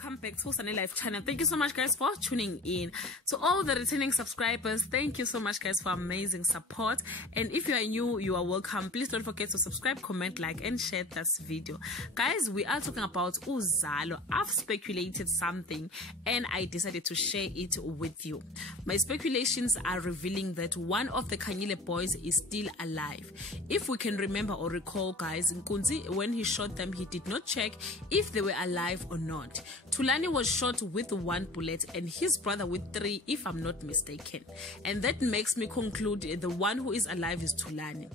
welcome back to Usane Life channel. Thank you so much, guys, for tuning in. To all the returning subscribers, thank you so much, guys, for amazing support. And if you are new, you are welcome. Please don't forget to subscribe, comment, like, and share this video. Guys, we are talking about Uzalo. I've speculated something and I decided to share it with you. My speculations are revealing that one of the Khanyile boys is still alive. If we can remember or recall, guys, Nkunzi, when he shot them, he did not check if they were alive or not. Thulani was shot with 1 bullet and his brother with 3, if I'm not mistaken. And that makes me conclude the one who is alive is Thulani.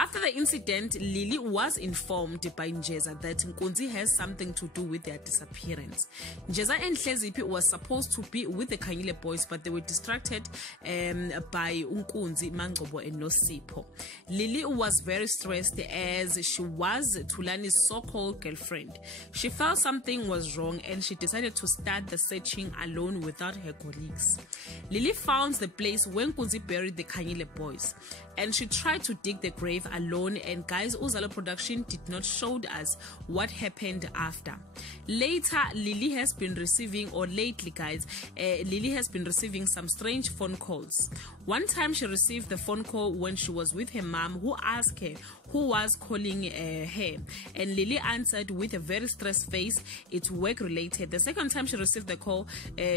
After the incident, Lily was informed by Njeza that Nkunzi has something to do with their disappearance. Njeza and Hleziphi was supposed to be with the Khanyile boys, but they were distracted by Nkunzi, Mangcobo, and Nosipho. Lily was very stressed as she was Thulani's so-called girlfriend. She felt something was wrong and she decided to start the searching alone without her colleagues. Lily found the place where Nkunzi buried the Khanyile boys and she tried to dig the grave alone, and guys, Uzalo production did not show us what happened after. Later, Lily has been receiving, or lately guys, Lily has been receiving some strange phone calls. One time she received the phone call when she was with her mom, who asked her who was calling her, and Lily answered with a very stressed face, it's work related. The second time she received the call,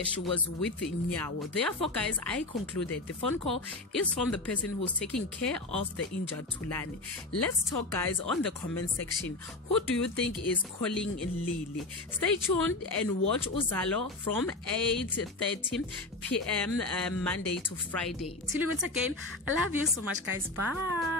she was with Nyawo. Therefore guys, I concluded the phone call is from the person who's taking care of the injured Thulani. Let's talk, guys, on the comment section. Who do you think is calling Lily? Stay tuned and watch Uzalo from 8:30 p.m. Monday to Friday. Till we meet again, I love you so much, guys. Bye.